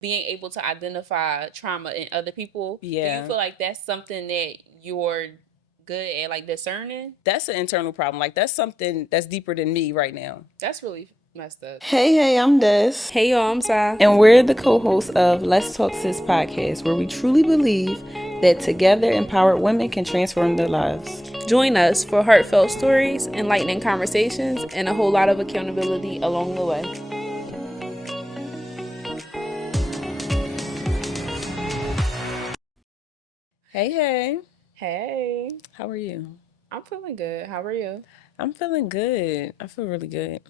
being able to identify trauma in other people. Do you Yeah. feel like that's something that you're good at, like discerning? That's an internal problem. Like, that's something that's deeper than me right now. That's really messed up. Hey, I'm Des. Hey y'all, I'm Sai. And we're the co hosts of Let's Talk Sis podcast, where we truly believe that together empowered women can transform their lives. Join us for heartfelt stories, enlightening conversations, and a whole lot of accountability along the way. Hey. Hey, How are you? I'm feeling good. How are you? I'm feeling good. I feel really good.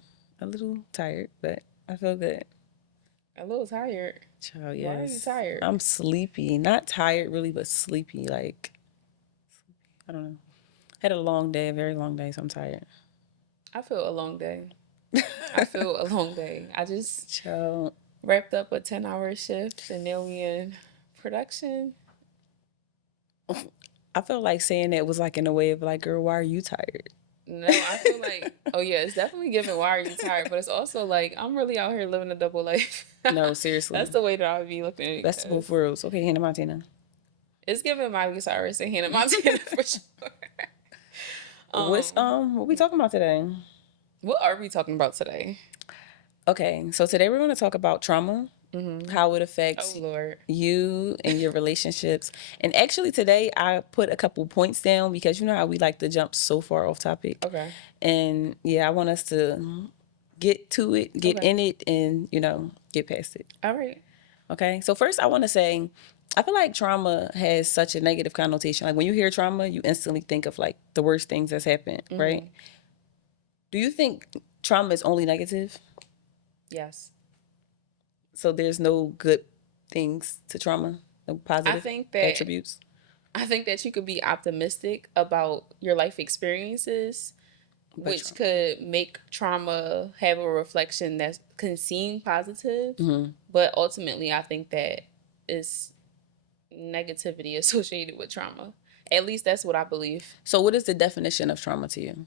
A little tired, but I feel good. A little tired. Child, Why are you yes. tired? I'm sleepy. Not tired really, but sleepy. Like, I don't know. Had a long day, a very long day, so I'm tired. I feel a long day. I feel a long day. I just Child. wrapped up a 10-hour shift and now we in production. I felt like saying that was like in a way of like, girl, why are you tired? No, I feel like, oh yeah, it's definitely giving why are you tired, but it's also like I'm really out here living a double life. No, seriously. That's the way that I would be looking at it. Best of both worlds. Okay, Hannah Montana. It's giving Miley Cyrus and Hannah Montana for sure. What we talking about today? What are we talking about today? Okay, so today we're going to talk about trauma, how it affects Oh Lord. you and your relationships. And actually today I put a couple points down because you know how we like to jump so far off topic. Okay. And yeah, I want us to get to it, get Okay. in it, and get past it. All right. Okay. So first I want to say I feel like trauma has such a negative connotation. Like when you hear trauma, you instantly think of like the worst things that's happened, right? Do you think trauma is only negative? Yes. So there's no good things to trauma, no positive attributes? I think that you could be optimistic about your life experiences, which could make trauma have a reflection that can seem positive, but ultimately I think that is negativity associated with trauma. At least that's what I believe. So what is the definition of trauma to you?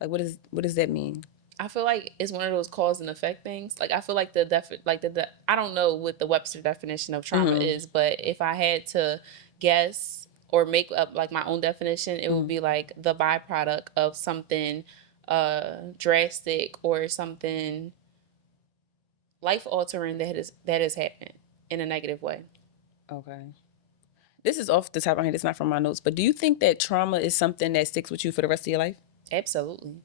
Like what does that mean? I feel like it's one of those cause and effect things. Like I feel like I don't know what the Webster definition of trauma is, but if I had to guess or make up like my own definition, it would be like the byproduct of something drastic or something life altering that has happened in a negative way. Okay. This is off the top of my head. It's not from my notes. But do you think that trauma is something that sticks with you for the rest of your life? Absolutely.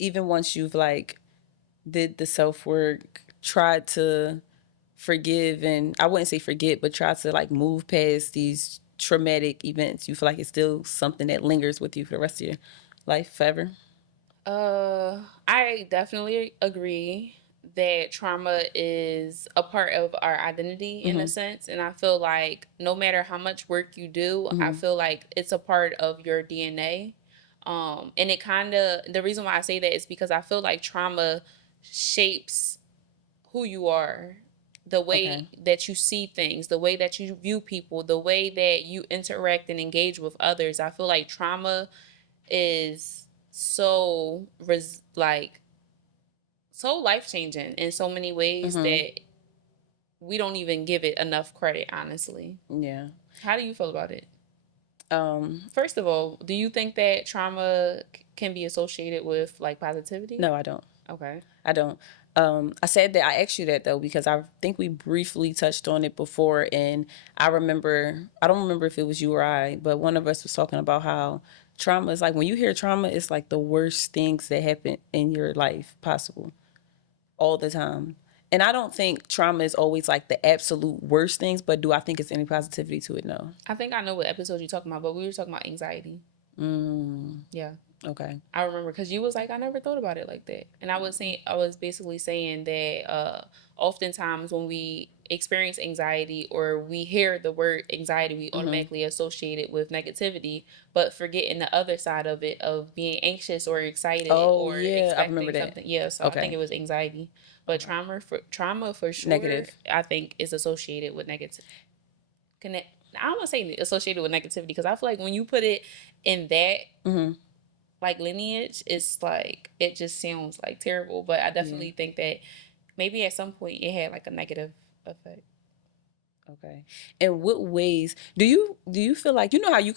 Even once you've like did the self work, tried to forgive, and I wouldn't say forget, but try to like move past these traumatic events, you feel like it's still something that lingers with you for the rest of your life forever? I definitely agree that trauma is a part of our identity in a sense. And I feel like no matter how much work you do, I feel like it's a part of your DNA. And it kind of, the reason why I say that is because I feel like trauma shapes who you are, the way that you see things, the way that you view people, the way that you interact and engage with others. I feel like trauma is so so life changing in so many ways that we don't even give it enough credit, honestly. Yeah. How do you feel about it? First of all, do you think that trauma can be associated with like positivity? No, I don't. Okay. I don't. I said that I asked you that though because I think we briefly touched on it before, and I don't remember if it was you or I, but one of us was talking about how trauma is like when you hear trauma, it's like the worst things that happen in your life possible all the time. And I don't think trauma is always like the absolute worst things, but do I think it's any positivity to it? No. I think I know what episode you're talking about, but we were talking about anxiety. Yeah. Okay. I remember because you was like, I never thought about it like that. And I was basically saying that oftentimes when we experience anxiety or we hear the word anxiety, we automatically associate it with negativity, but forgetting the other side of it of being anxious or excited or yeah, I remember expecting that. something. Yeah, so I think it was anxiety. But trauma for sure, Negative. I think is associated with negative. Connect. I don't want to say associated with negativity because I feel like when you put it in that like lineage, it's like it just sounds like terrible. But I definitely think that maybe at some point it had like a negative effect. Okay. In what ways do you feel like, you know how you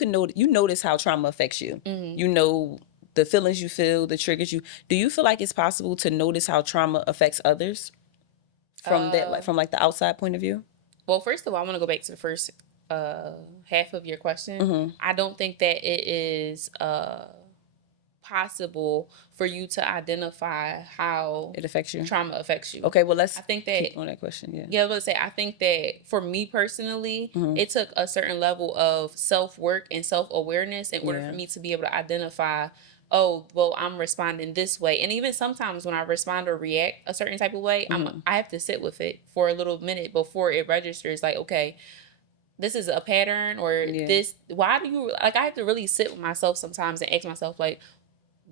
notice how trauma affects you? You know the feelings you feel, the triggers you. Do you feel like it's possible to notice how trauma affects others from that, like from like the outside point of view? Well, first of all, I want to go back to the first half of your question. I don't think that it is possible for you to identify how It affects you. trauma affects you. Okay, well let's I think that keep on that question. Yeah. yeah, let's say I think that for me personally, it took a certain level of self-work and self-awareness in order for me to be able to identify, oh, well, I'm responding this way. And even sometimes when I respond or react a certain type of way, I have to sit with it for a little minute before it registers like, okay, this is a pattern or this, why do you, like, I have to really sit with myself sometimes and ask myself, like,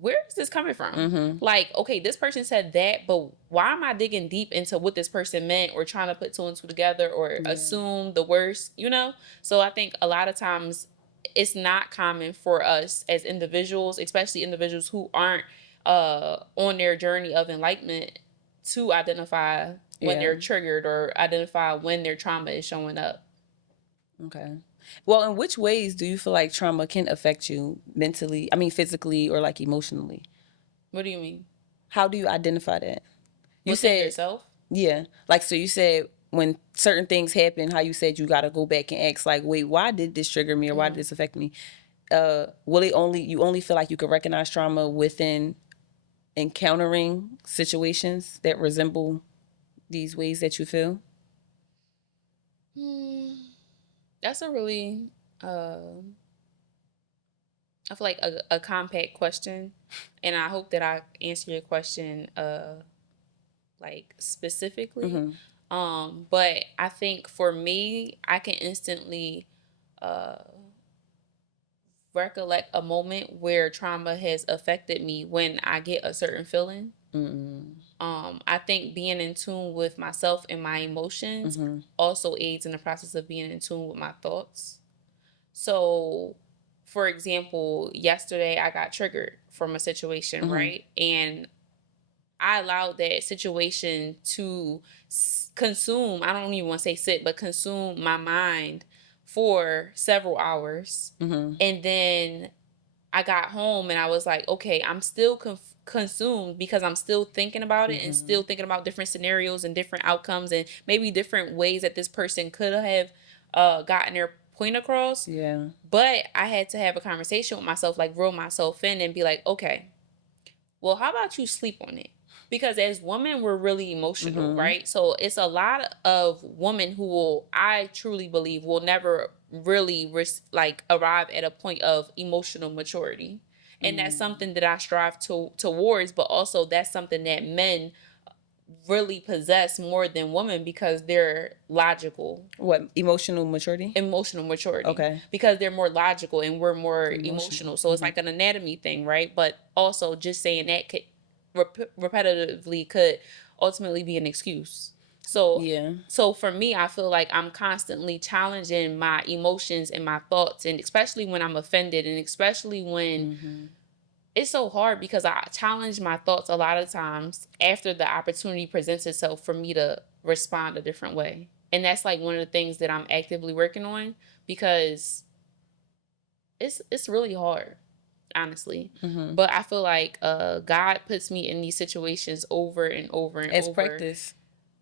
where is this coming from? Like, okay, this person said that, but why am I digging deep into what this person meant or trying to put two and two together or assume the worst, you know? So I think a lot of times it's not common for us as individuals, especially individuals who aren't on their journey of enlightenment, to identify when they're triggered or identify when their trauma is showing up. Okay. Well, in which ways do you feel like trauma can affect you mentally, I mean physically or like emotionally? What do you mean? How do you identify that? You Within said yourself? Yeah. Like, so you said when certain things happen, how you said you got to go back and ask, like, wait, why did this trigger me or why did this affect me? Will you only feel like you can recognize trauma within encountering situations that resemble these ways that you feel? That's a really, I feel like a compact question. And I hope that I answer your question, like specifically. But I think for me, I can instantly recollect a moment where trauma has affected me when I get a certain feeling. I think being in tune with myself and my emotions also aids in the process of being in tune with my thoughts. So, for example, yesterday I got triggered from a situation, right? And I allowed that situation to consume, I don't even want to say sit, but consume my mind for several hours. And then I got home and I was like, okay, I'm still consumed because I'm still thinking about it and still thinking about different scenarios and different outcomes and maybe different ways that this person could have gotten their point across. Yeah. But I had to have a conversation with myself, like reel myself in and be like, okay, well, how about you sleep on it? Because as women, we're really emotional, right? So it's a lot of women who will, I truly believe, will never really like arrive at a point of emotional maturity. And that's something that I strive towards, but also that's something that men really possess more than women because they're logical. What, emotional maturity? Emotional maturity. Okay. Because they're more logical and we're more emotional. So it's like an anatomy thing, right? But also just saying that could repetitively could ultimately be an excuse. So Yeah. so for me, I feel like I'm constantly challenging my emotions and my thoughts, and especially when I'm offended, and especially when it's so hard because I challenge my thoughts a lot of times after the opportunity presents itself for me to respond a different way. And that's like one of the things that I'm actively working on because it's really hard, honestly. But I feel like God puts me in these situations over and over and As over practice.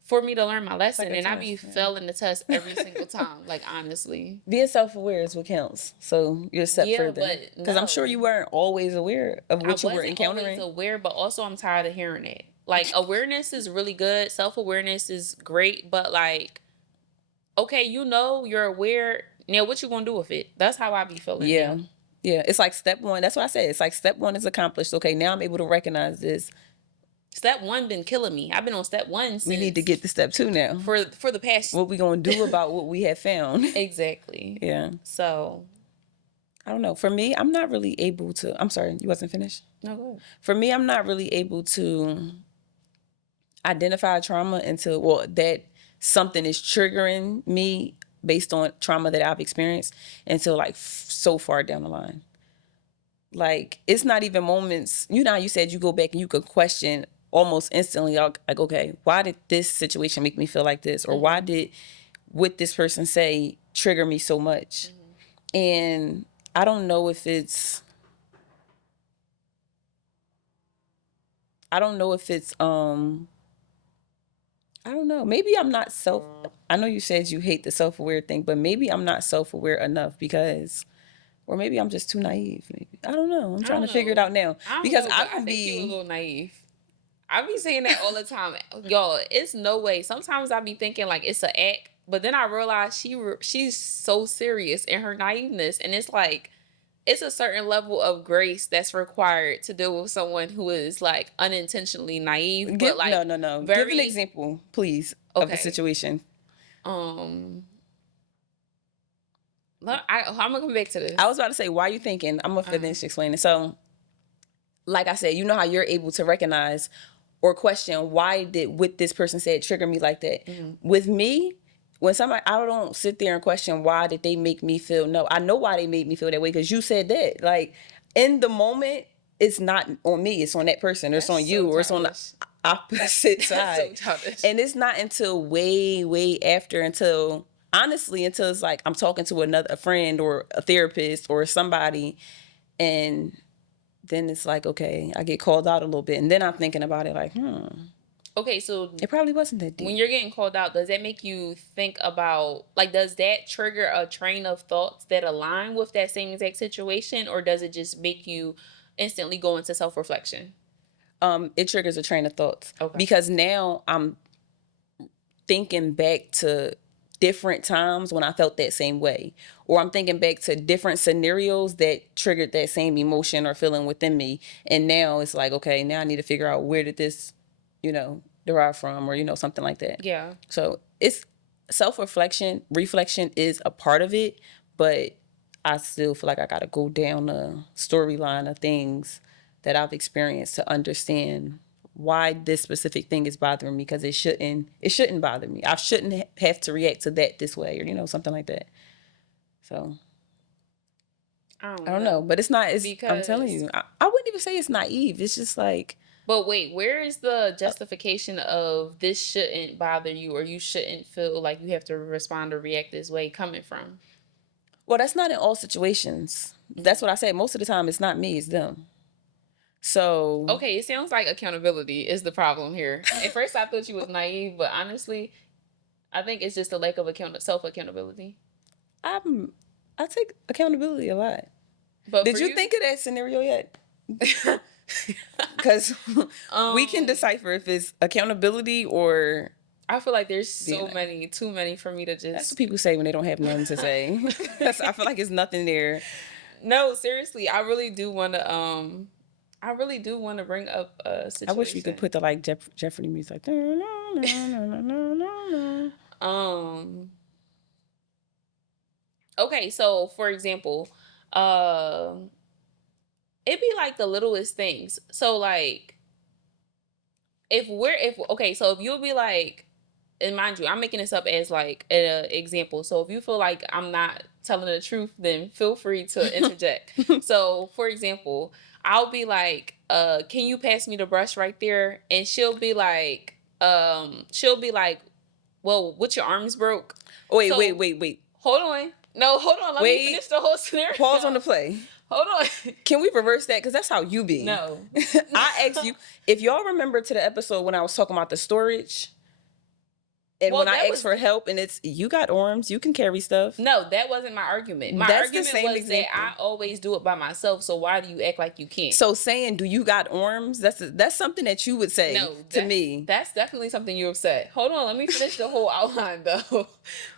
for me to learn my lesson. Like and I test, be failing the test every single time, like honestly. Being self-aware is what counts. So you're a step further. But Because I'm sure you weren't always aware of what you were encountering. Always aware, but also I'm tired of hearing it. Like awareness is really good. Self-awareness is great, but like, okay, you know you're aware. Now what you gonna do with it? That's how I be feeling now. Yeah. It's like step one. That's what I said. It's like step one is accomplished. Okay, now I'm able to recognize this. Step one been killing me. I've been on step one since We need to get to step two now. For the past. What we gonna do about what we have found? Exactly. Yeah. So I don't know. For me, I'm not really able to. I'm sorry, you wasn't finished? No, go ahead. For me, I'm not really able to identify trauma until, that something is triggering me based on trauma that I've experienced until like so far down the line. Like, it's not even moments, you know how you said you go back and you could question almost instantly, I'll like, okay, why did this situation make me feel like this, or why did what this person say trigger me so much? And I don't know if it's I don't know if it's I don't know. Maybe I'm not I know you said you hate the self-aware thing, but maybe I'm not self-aware enough because or maybe I'm just too naive. Maybe. I don't know. I'm I trying don't to figure it know. out now I don't because know, I but I don't think you a be little naive. I be saying that all the time, y'all. It's no way. Sometimes I be thinking like it's an act, but then I realize she's so serious in her naiveness, and it's like it's a certain level of grace that's required to deal with someone who is like unintentionally naive, but give like no. Give an very example, please, of the okay. situation. Um, I'm gonna come back to I this. was about to say, why are you thinking? I'm gonna Uh, finish explaining. So, like I said, you know how you're able to recognize or question why did what this person said trigger me like that. With me, when somebody I don't sit there and question why did they make me feel no. I know why they made me feel that way because you said that. Like in the moment, it's not on me, it's on that person, or it's that's on so you, or it's on the childish. opposite That's side. so childish. And it's not until way after until honestly until it's like I'm talking to a friend or a therapist or somebody and then it's like, okay, I get called out a little bit. And then I'm thinking about it like, Okay, so it probably wasn't that when deep. you're getting called out, does that make you think about like does that trigger a train of thoughts that align with that same exact situation, or does it just make you instantly go into self-reflection? It triggers a train of thoughts Okay. because now I'm thinking back to different times when I felt that same way, or I'm thinking back to different scenarios that triggered that same emotion or feeling within me. And now it's like, okay, now I need to figure out where did this, derive from, or, something like that. Yeah. So it's reflection is a part of it, but I still feel like I got to go down the storyline of things that I've experienced to understand why this specific thing is bothering me because it shouldn't bother me. I shouldn't have to react to that this way or something like that. So I I don't don't know, know. but it's not. It's I'm telling Because you, I wouldn't even say it's naive. It's just like but wait, where is the justification of this shouldn't bother you or you shouldn't feel like you have to respond or react this way coming from? well, that's not in all situations. That's what I said. Most of the time, it's not me, it's them. So Okay, it sounds like accountability is the problem here. At first, I thought you was naive, but honestly, I think it's just a lack of self accountability. I take accountability a lot. But Did for you you, think of that scenario yet? Because we can decipher if it's accountability or I feel like there's being so nice. many, too many for me to That's what just. people say when they don't have nothing to say. I feel like it's nothing there. No, seriously, I really do want to. I really do want to bring up a I wish we could situation. put the like Jeopardy music like. Um. Okay, so for example, it'd be like the littlest things. So like if okay, so if you'll be like, and mind you, I'm making this up as like an example. So if you feel like I'm not telling the truth, then feel free to interject. So for example, I'll be like, can you pass me the brush right there? And she'll be like, well, what your arms broke? Oh, So wait. hold on. No, hold on. Let me Wait. finish the whole scenario. Pause on the play. Hold on. Can we reverse that? Because that's how you be. No. I asked you if y'all remember to the episode when I was talking about the storage. And Well, when I that ask was for help and it's you got arms, you can carry stuff. no, that wasn't my argument. My That's the argument same was that example. I always do it by myself. So why do you act like you can't? So saying, "Do you got arms?" That's something that you would say No, to me. that's definitely something you have said. Hold on, let me finish the whole outline though,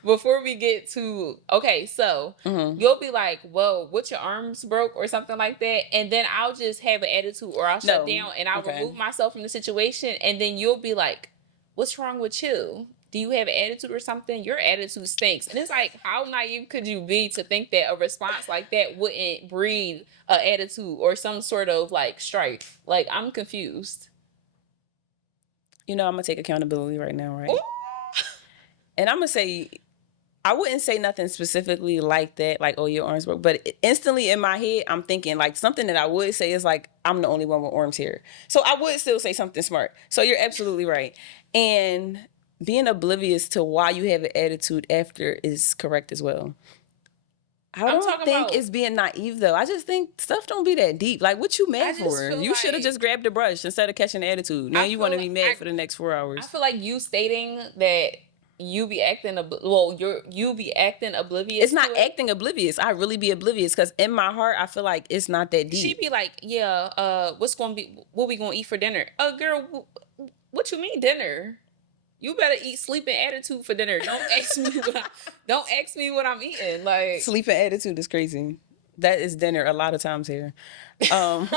before we get to okay. So you'll be like, "Whoa, what your arms broke?" or something like that, and then I'll just have an attitude, or I'll shut No, down and I'll okay. remove myself from the situation, and then you'll be like, "What's wrong with you? Do you have an attitude or something? Your attitude stinks." And it's like, how naive could you be to think that a response like that wouldn't breed an attitude or some sort of like strife? Like, I'm confused. I'm gonna take accountability right now, right? Ooh. And I'm gonna say I wouldn't say nothing specifically like that, like, oh, your arms broke. But instantly in my head, I'm thinking like something that I would say is like, I'm the only one with arms here. So I would still say something smart. So you're absolutely right. And being oblivious to why you have an attitude after is correct as well. I I'm don't talking think about. it's being naive though. I just think stuff don't be that deep. Like, what you I mad just for? feel You should have like just grabbed the brush instead of catching the attitude. Now I you want feel to be like mad for the next 4 I hours. feel like you stating that you be acting well, you be acting oblivious. It's not to it. acting oblivious. I really be oblivious because in my heart, I feel like it's not that She deep. be like, yeah, what we gonna eat for dinner? Girl, what you mean dinner? You better eat sleeping attitude for dinner. Don't ask me what I'm eating. Like, Sleeping attitude is crazy. That is dinner a lot of times here. Um,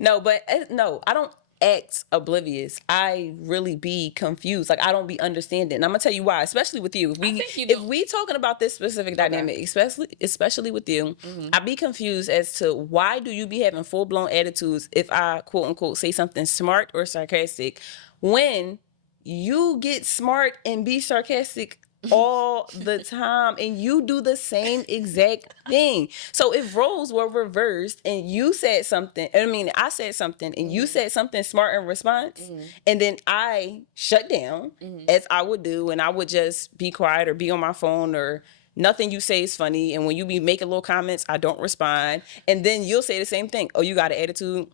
no, but no, I don't act oblivious. I really be confused. Like I don't be understanding. And I'm gonna tell you why, especially with you. I think you If don't. we talking about this specific dynamic, especially with you, Mm-hmm. I be confused as to why do you be having full blown attitudes if I quote unquote say something smart or sarcastic when you get smart and be sarcastic all the time and you do the same exact thing. So if roles were reversed and you said something, I said something and you said something smart in response, and then I shut down as I would do and I would just be quiet or be on my phone or nothing you say is funny, and when you be making little comments, I don't respond, and then you'll say the same thing. Oh, you got an attitude?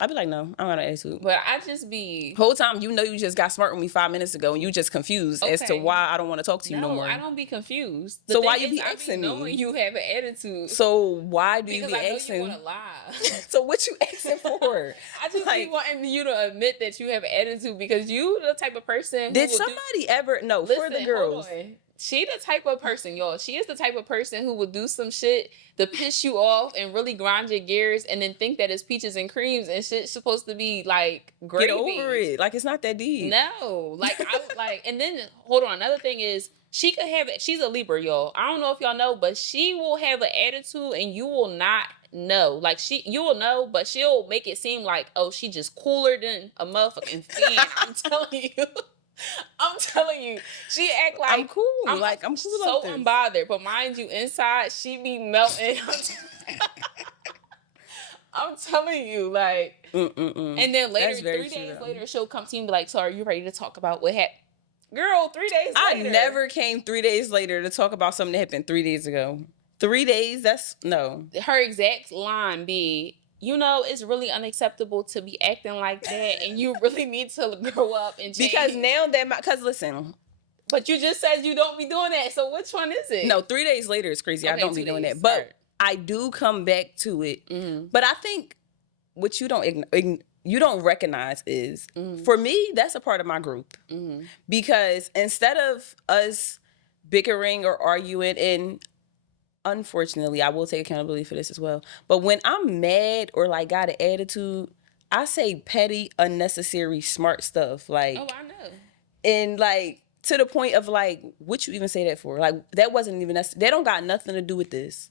I'd be like, no, I don't got an attitude. But I just be Whole time you know you just got smart with me 5 minutes ago and you just confused as to okay. why I don't want to talk to you no No, more. I don't be confused. So why you be asking me? Knowing you have an attitude. So why do you Because be I know asking? you want to lie. So what you asking for? I just be wanting you to admit that you have an attitude because you the type of person who Did will somebody ever no Listen, for the girls? hold on. She the type of person, y'all. She is the type of person who would do some shit to piss you off and really grind your gears, and then think that it's peaches and creams and shit's supposed to be like gravy. Get over it. Like it's not that deep. No, like I like, and then hold on. Another thing is she could have it. She's a Libra, y'all. I don't know if y'all know, but she will have an attitude, and you will not know. Like you will know, but she'll make it seem like, oh, she just cooler than a motherfucking fan. I'm telling you. I'm telling you, she act like I'm cool. I'm cool. So about this. unbothered, but mind you, inside she be melting. I'm telling you, like, and then later, 3 days later, she'll come to you and be like, "So, are you ready to talk about what happened?" Girl, 3 days later. I never came 3 days later to talk about something that happened 3 days ago. 3 days? That's no. Her exact line be, you know, it's really unacceptable to be acting like that, and you really need to grow up and change. Because now that because listen. But you just said you don't be doing that. So which one is it? No, 3 days later is crazy. Okay, I don't be doing that. But I do come back to it. Mm-hmm. But I think what you don't recognize is, for me, that's a part of my group. Mm-hmm. Because instead of us bickering or arguing, and unfortunately, I will take accountability for this as well. But when I'm mad or like got an attitude, I say petty, unnecessary, smart stuff. Like, oh, I know. And like to the point of like, what you even say that for? Like that wasn't even necessary. That don't got nothing to do with this.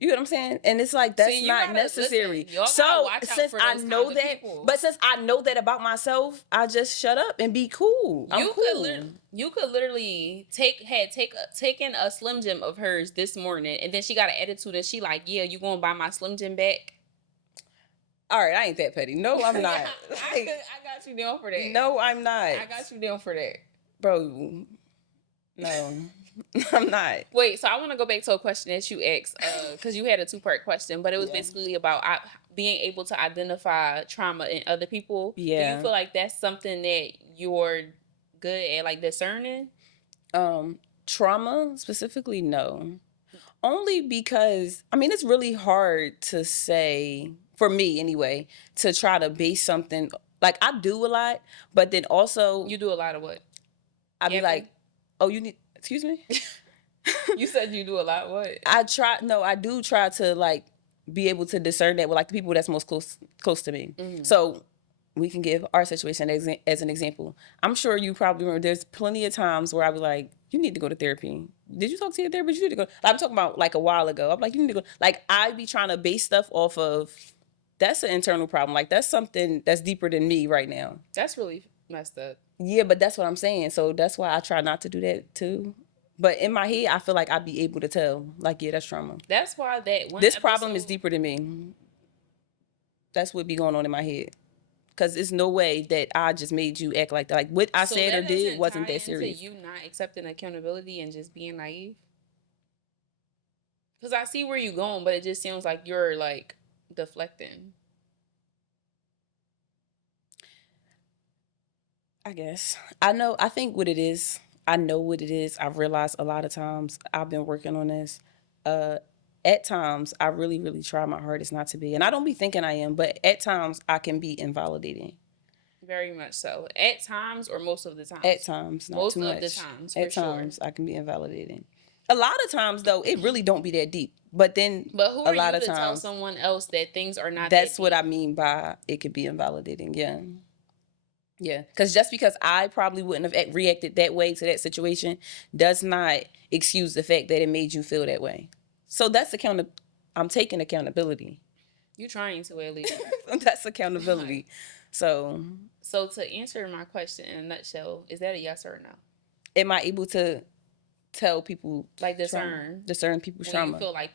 You know what I'm saying? And it's like that's not necessary. So since I know that, but since I know that about myself, I just shut up and be cool. You could literally taken a Slim Jim of hers this morning, and then she got an attitude and she like, yeah, you gonna buy my Slim Jim back? All right, I ain't that petty. No, I'm not. I got you down for that. No, I'm not. I got you down for that, bro. No. I'm not. Wait, so I want to go back to a question that you asked, because you had a 2-part question, but it was basically about being able to identify trauma in other people. Yeah. Do you feel like that's something that you're good at, like discerning? Trauma specifically, no. Only because, it's really hard to say, for me anyway, to try to base something, like I do a lot, but then also. You do a lot of what? I'd be like, oh, you need. Excuse me? You said you do a lot. What? I do try to like be able to discern that with like the people that's most close to me. Mm-hmm. So we can give our situation as an example. I'm sure you probably remember there's plenty of times where I be like, you need to go to therapy. Did you talk to your therapist? You need to go. I'm talking about like a while ago. I'm like, you need to go. Like I be trying to base stuff off of, that's an internal problem. Like that's something that's deeper than me right now. That's really messed up. Yeah, but that's what I'm saying. So that's why I try not to do that too. But in my head, I feel like I'd be able to tell, like, yeah, that's trauma. That's why that one This problem is episode. deeper than me. That's what be going on in my head. Because it's no way that I just made you act like that. Like, what I So said or that did doesn't wasn't tie that into serious. you not accepting accountability and just being naive. Because I see where you're going, but it just seems like you're like deflecting. I guess. I think what it is, I know what it is. I've realized a lot of times I've been working on this. At times, I really, really try my hardest not to be. And I don't be thinking I am, but at times I can be invalidating. Very much so. At times or most of the times? At times, not too Most of the much. times, for At sure. times, I can be invalidating. A lot of times, though, it really don't be that deep. But then, But who a are lot you of to tell times, someone else that things are not that that's deep? what I mean by it could be invalidating. Yeah. Yeah, because just because I probably wouldn't have reacted that way to that situation does not excuse the fact that it made you feel that way. So that's I'm taking accountability. You trying to at least. That's accountability. So to answer my question in a nutshell, is that a yes or a no? am I able to tell people like discern people's when trauma? you feel like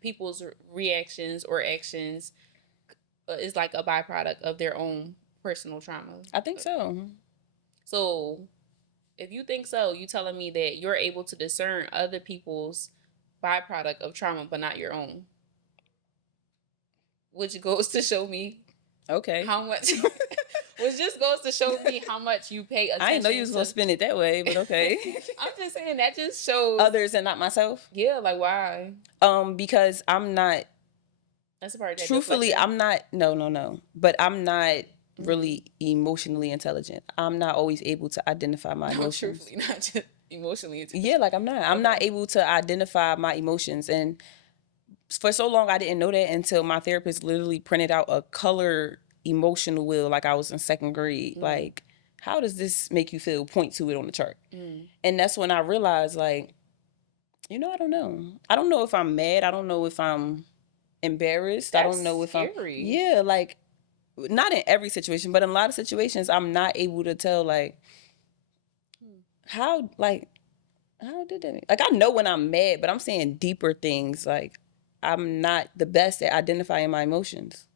people's reactions or actions is like a byproduct of their own personal trauma? I think so. So if you think so, you telling me that you're able to discern other people's byproduct of trauma but not your own, which goes to show me Okay. how much which just goes to show me how much you pay attention. I didn't know you was gonna spin it that way, but okay. I'm just saying that just shows others and not myself. Yeah, like why? Because I'm not. That's a part of that Truthfully, deflection. I'm not. No. But I'm not really emotionally intelligent. I'm not always able to identify my emotions. Truthfully, not just emotionally intelligent. Yeah, like I'm not. I'm not able to identify my emotions, and for so long I didn't know that until my therapist literally printed out a color emotional wheel, like I was in second grade. Like, how does this make you feel? Point to it on the chart. And that's when I realized, like, I don't know. I don't know if I'm mad. I don't know if I'm embarrassed. I don't know if scary. Yeah, like, not in every situation, but in a lot of situations, I'm not able to tell, like, how did that? Like, I know when I'm mad, but I'm saying deeper things. Like, I'm not the best at identifying my emotions.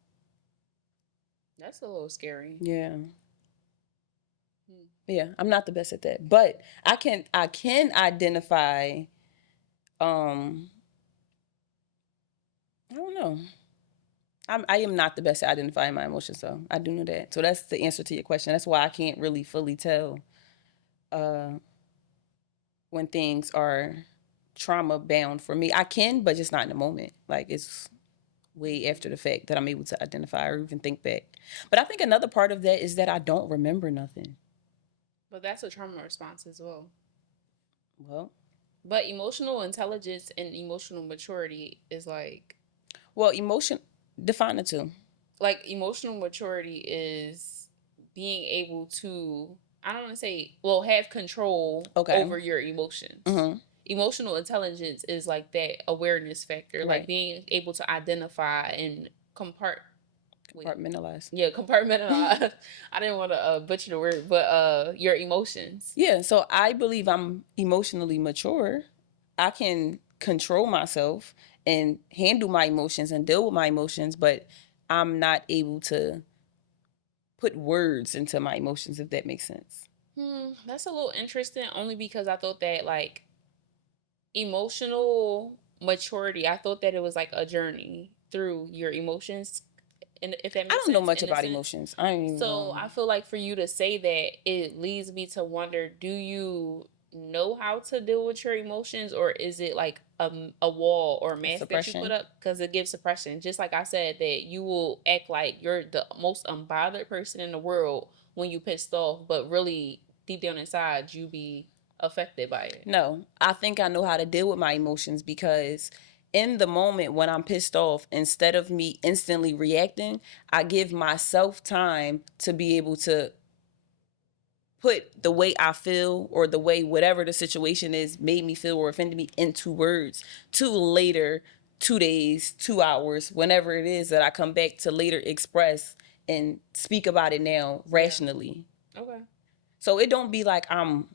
That's a little scary. Yeah. Yeah, I'm not the best at that. But I can identify, I don't know. I am not the best at identifying my emotions, so I do know that. So that's the answer to your question. That's why I can't really fully tell when things are trauma bound for me. I can, but just not in the moment. Like, it's way after the fact that I'm able to identify or even think back. But I think another part of that is that I don't remember nothing. But that's a trauma response as well. Well, but emotional intelligence and emotional maturity is like, well, define the two. Like, emotional maturity is being able to, I don't want to say, have control over your emotions. Emotional intelligence is like that awareness factor, like being able to identify and compartmentalize. Yeah, compartmentalize. I didn't want to butcher the word, but your emotions. Yeah, so I believe I'm emotionally mature. I can control myself and handle my emotions and deal with my emotions, but I'm not able to put words into my emotions, if that makes sense. That's a little interesting, only because I thought that, like, emotional maturity, I thought that it was like a journey through your emotions. And if that makes sense. I don't know much about emotions. I feel like for you to say that, it leads me to wonder, do you know how to deal with your emotions, or is it like a wall or mask that you put up? Because it gives suppression. Just like I said, that you will act like you're the most unbothered person in the world when you pissed off, but really deep down inside you be affected by it. No, I think I know how to deal with my emotions, because in the moment when I'm pissed off, instead of me instantly reacting, I give myself time to be able to put the way I feel, or the way whatever the situation is made me feel or offended me, into words to later, 2 days, 2 hours, whenever it is that I come back to later express and speak about it now rationally. Okay. So it don't be like I'm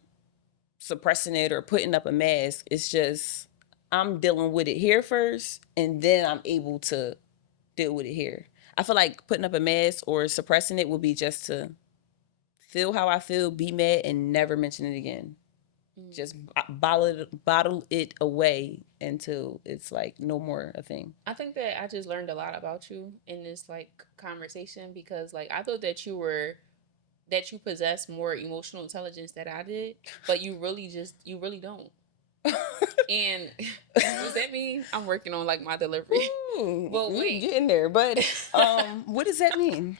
suppressing it or putting up a mask. It's just I'm dealing with it here first, and then I'm able to deal with it here. I feel like putting up a mask or suppressing it will be just to feel how I feel, be mad, and never mention it again. Just bottle it away until it's like no more a thing. I think that I just learned a lot about you in this like conversation because like I thought that you possess more emotional intelligence than I did, but you really don't. And does that mean I'm working on like my delivery? Ooh, But we wait, getting there. But what does that mean?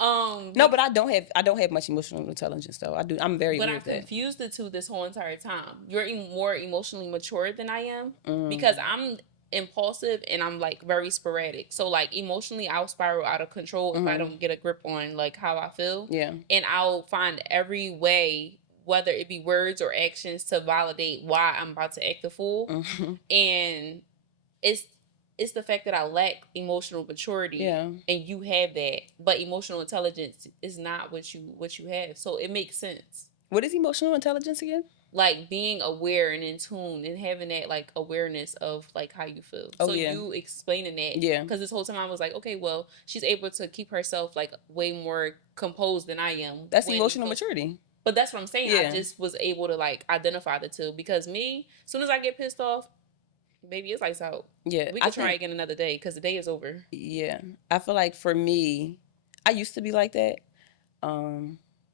um, No, but I don't have much emotional intelligence though. I'm very but aware I've of that. confused the two this whole entire time. You're more emotionally mature than I am because I'm impulsive and I'm like very sporadic. So like emotionally I'll spiral out of control if I don't get a grip on like how I feel. Yeah. And I'll find every way, whether it be words or actions, to validate why I'm about to act a fool. And it's the fact that I lack emotional maturity, Yeah. and you have that, but emotional intelligence is not what you have. So it makes sense. What is emotional intelligence again? Like being aware and in tune and having that like awareness of like how you feel. Oh, So yeah. you explaining that, Yeah. because this whole time I was like, okay, well, she's able to keep herself like way more composed than I am. That's emotional maturity. But that's what I'm saying. Yeah. I just was able to like identify the two because me, as soon as I get pissed off, baby, it's lights out. Yeah. We can try again another day because the day is over. Yeah. I feel like for me, I used to be like that.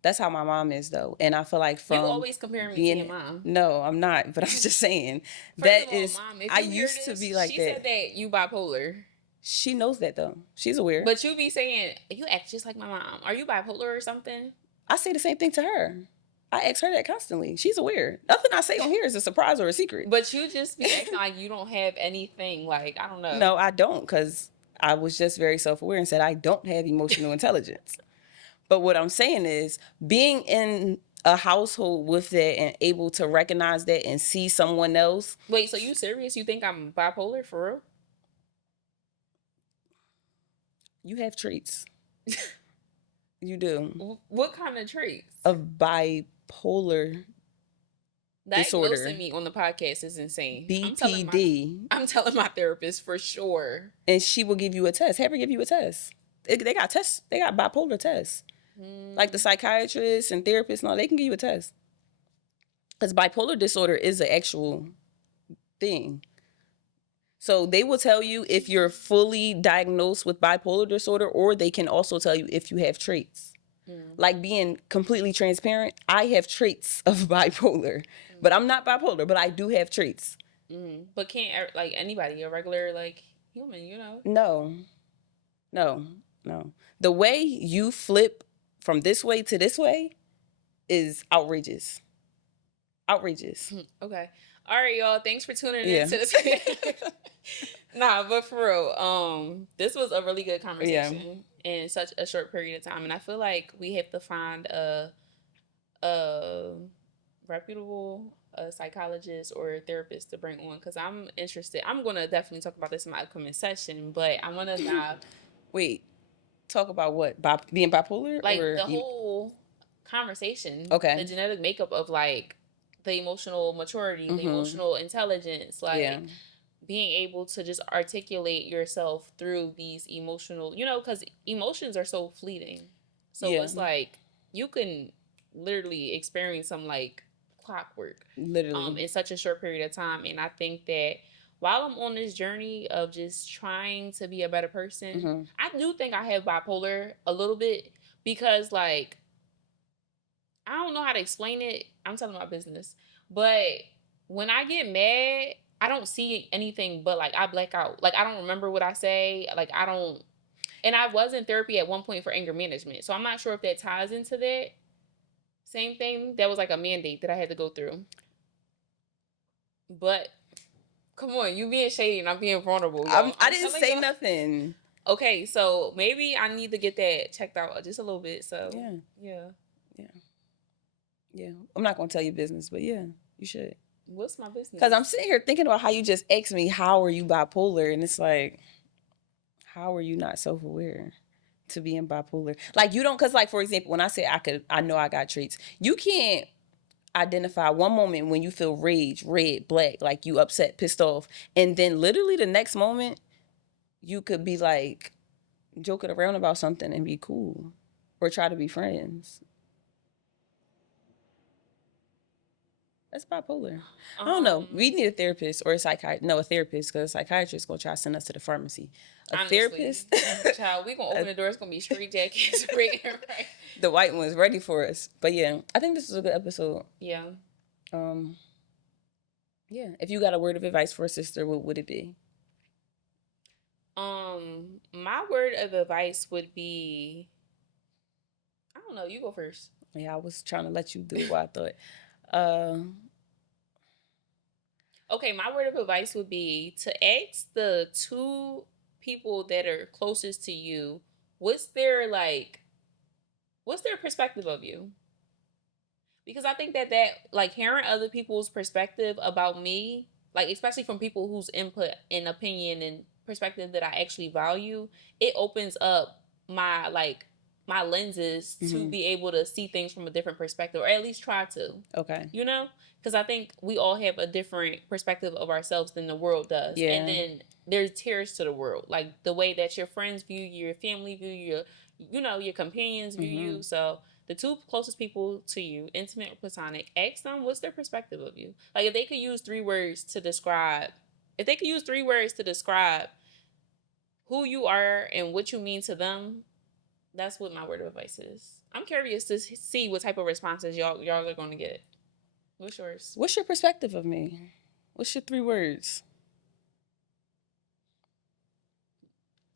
That's how my mom is though. And I feel like from you always compare me to your mom. No, I'm not, but I'm just saying First of all, Mom, if I you hear used this, to be like she that. said that you bipolar. She knows that though. She's aware. But you be saying, you act just like my mom. Are you bipolar or something? I say the same thing to her. I ask her that constantly. She's aware. Nothing I say on here is a surprise or a secret. But you just be acting like you don't have anything. Like, I don't know. No, I don't, because I was just very self-aware and said I don't have emotional intelligence. But what I'm saying is being in a household with that and able to recognize that and see someone else. Wait, so you serious? You think I'm bipolar for real? You have traits. You do. What kind of traits? Of bipolar disorder. Diagnosing me on the podcast is insane. BPD. I'm telling my therapist for sure. And she will give you a test. Have her give you a test. They got tests. They got bipolar tests. Like the psychiatrists and therapists and all, they can give you a test. Because bipolar disorder is an actual thing. So they will tell you if you're fully diagnosed with bipolar disorder, or they can also tell you if you have traits. Like being completely transparent, I have traits of bipolar, but I'm not bipolar, but I do have traits. But can't like anybody, a regular like human, you know? No. The way you flip from this way to this way is outrageous. Okay. All right, y'all. Thanks for tuning Yeah. in to this. Nah, but for real, this was a really good conversation in such a short period of time, and I feel like we have to find a reputable psychologist or therapist to bring on, because I'm interested. I'm gonna definitely talk about this in my upcoming session, but I want to dive. Wait, talk about what? Being bipolar, like or the whole conversation. Okay. The genetic makeup of like the emotional maturity, the emotional intelligence, like being able to just articulate yourself through these emotional, because emotions are so fleeting. So it's like you can literally experience some like clockwork in such a short period of time. And I think that while I'm on this journey of just trying to be a better person, I do think I have bipolar a little bit, because like I don't know how to explain it. I'm telling my business. But when I get mad, I don't see anything but like I black out. Like I don't remember what I say. Like I don't. And I was in therapy at one point for anger management. So I'm not sure if that ties into that. Same thing. That was like a mandate that I had to go through. But come on, you being shady and I'm being vulnerable. I didn't say nothing. Okay, so maybe I need to get that checked out just a little bit. So yeah. I'm not gonna tell you business, but yeah, you should. What's my business? Because I'm sitting here thinking about how you just asked me, how are you bipolar? And it's like, how are you not self-aware to being bipolar? Like you don't, because like, for example, when I say I know I got traits, you can't identify one moment when you feel rage, red, black, like you upset, pissed off, and then literally the next moment you could be like joking around about something and be cool or try to be friends. That's bipolar. I don't know. We need a therapist or a psychiatrist. No, a therapist, because a psychiatrist gonna try to send us to the pharmacy. A Honestly, therapist, child, we gonna open the door. It's gonna be straight jackets, right? The white one's ready for us. But yeah, I think this was a good episode. Yeah. Yeah. If you got a word of advice for a sister, what would it be? My word of advice would be, I don't know. You go first. Yeah, I was trying to let you do what I thought. Okay, my word of advice would be to ask the two people that are closest to you, what's their perspective of you? Because I think that like hearing other people's perspective about me, like especially from people whose input and opinion and perspective that I actually value, it opens up my lenses to be able to see things from a different perspective, or at least try to. Okay. You know? Because I think we all have a different perspective of ourselves than the world does. Yeah. And then there's tiers to the world. Like the way that your friends view you, your family view you, your companions view you. So the two closest people to you, intimate or platonic, ask them what's their perspective of you. Like if they could use three words to describe who you are and what you mean to them, that's what my word of advice is. I'm curious to see what type of responses y'all are going to get. What's yours? What's your perspective of me? What's your three words?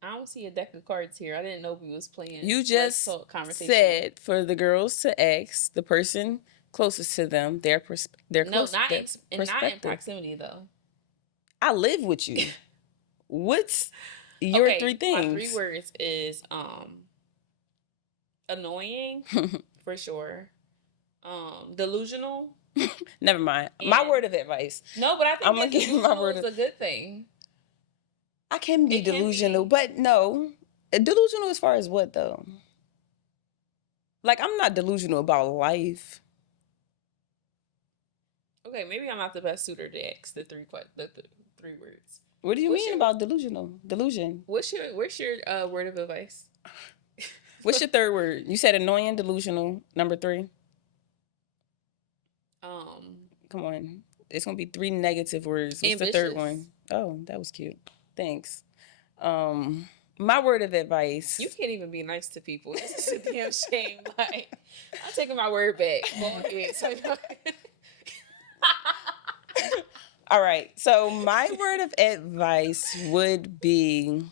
I don't see a deck of cards here. I didn't know we was playing. You just said for the girls to ask the person closest to them their not in proximity though. I live with you. What's your three things? My three words is annoying for sure. Delusional. Never mind. My word of advice. No, but I think I'm gonna give my word. Is a good thing. I can be delusional, but no. Delusional as far as what though? Like I'm not delusional about life. Okay, maybe I'm not the best suitor to ask the three words. What do you mean about delusional? Delusion. What's your word of advice? What's your third word? You said annoying, delusional. Number 3. Come on. It's gonna be 3 negative words. What's ambitious. The third one? Oh, that was cute. Thanks. My word of advice. You can't even be nice to people. This is a damn shame. Like, I'm taking my word back. Go ahead. All right. So my word of advice would be,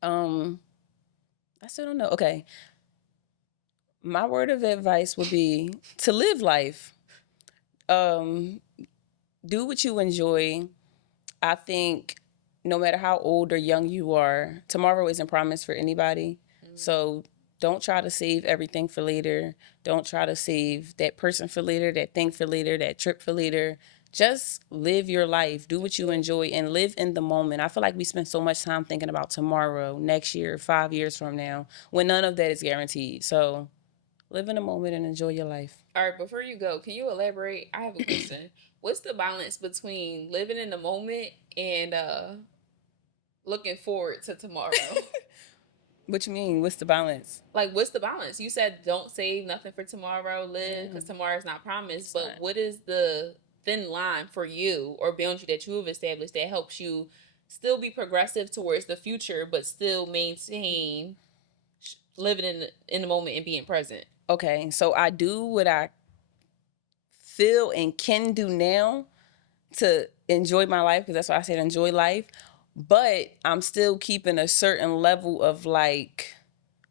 I still don't know. Okay. My word of advice would be to live life. Do what you enjoy. I think no matter how old or young you are, tomorrow isn't promised for anybody. Mm-hmm. So don't try to save everything for later. Don't try to save that person for later, that thing for later, that trip for later. Just live your life. Do what you enjoy and live in the moment. I feel like we spend so much time thinking about tomorrow, next year, 5 years from now, when none of that is guaranteed. So live in the moment and enjoy your life. All right, before you go, can you elaborate? I have a question. What's the balance between living in the moment and looking forward to tomorrow? What you mean? What's the balance? Like, what's the balance? You said don't save nothing for tomorrow, live, because tomorrow's not promised. But what is the thin line for you or boundary that you have established that helps you still be progressive towards the future, but still maintain living in the moment and being present? Okay, so I do what I feel and can do now to enjoy my life, because that's why I said enjoy life. But I'm still keeping a certain level of like,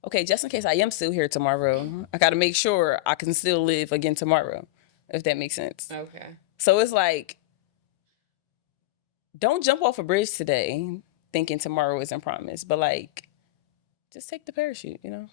okay, just in case I am still here tomorrow, I got to make sure I can still live again tomorrow, if that makes sense. Okay. So it's like, don't jump off a bridge today thinking tomorrow isn't promised, but like, just take the parachute, you know?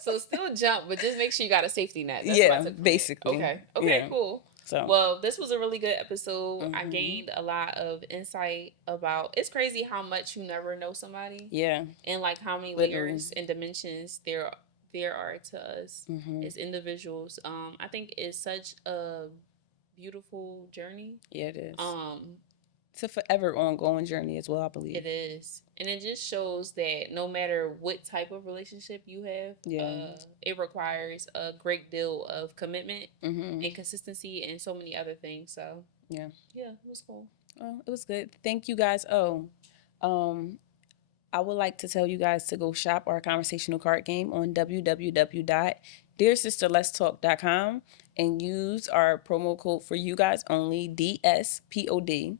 So still jump, but just make sure you got a safety net. That's basically. Okay, yeah. Cool. So, well, this was a really good episode. Mm-hmm. I gained a lot of insight about, it's crazy how much you never know somebody. Yeah. And like how many layers and dimensions there there are to us as individuals. I think it's such a beautiful journey. Yeah, it is. Um, It's a forever ongoing journey as well, I believe. it is. And it just shows that no matter what type of relationship you have, it requires a great deal of commitment and consistency and so many other things. So, yeah, it was cool. Oh, it was good. Thank you guys. I would like to tell you guys to go shop our conversational card game on www.dearsisterletstalk.com and use our promo code for you guys only, DSPOD.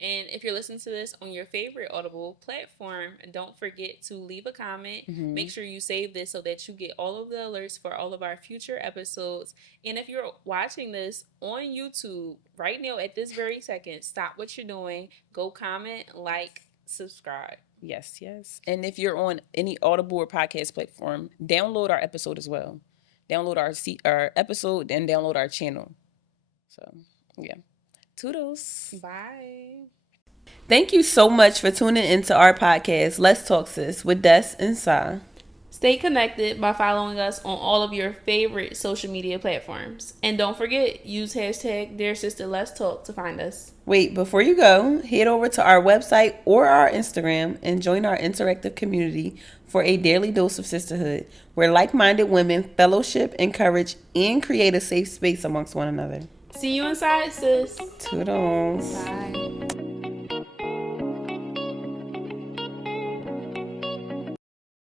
And if you're listening to this on your favorite Audible platform, don't forget to leave a comment. Make sure you save this so that you get all of the alerts for all of our future episodes. And if you're watching this on YouTube right now at this very second, stop what you're doing. Go comment, like, subscribe. Yes. And if you're on any Audible or podcast platform, download our episode as well. Download our episode, then download our channel. So, yeah. Toodles. Bye. Thank you so much for tuning into our podcast, Let's Talk Sis, with Des and Sa. Stay connected by following us on all of your favorite social media platforms. And don't forget, use hashtag #DearSisterLet'sTalk to find us. Wait, before you go, head over to our website or our Instagram and join our interactive community for a daily dose of sisterhood, where like-minded women fellowship, encourage, and create a safe space amongst one another. See you inside, sis. Toodles. Bye.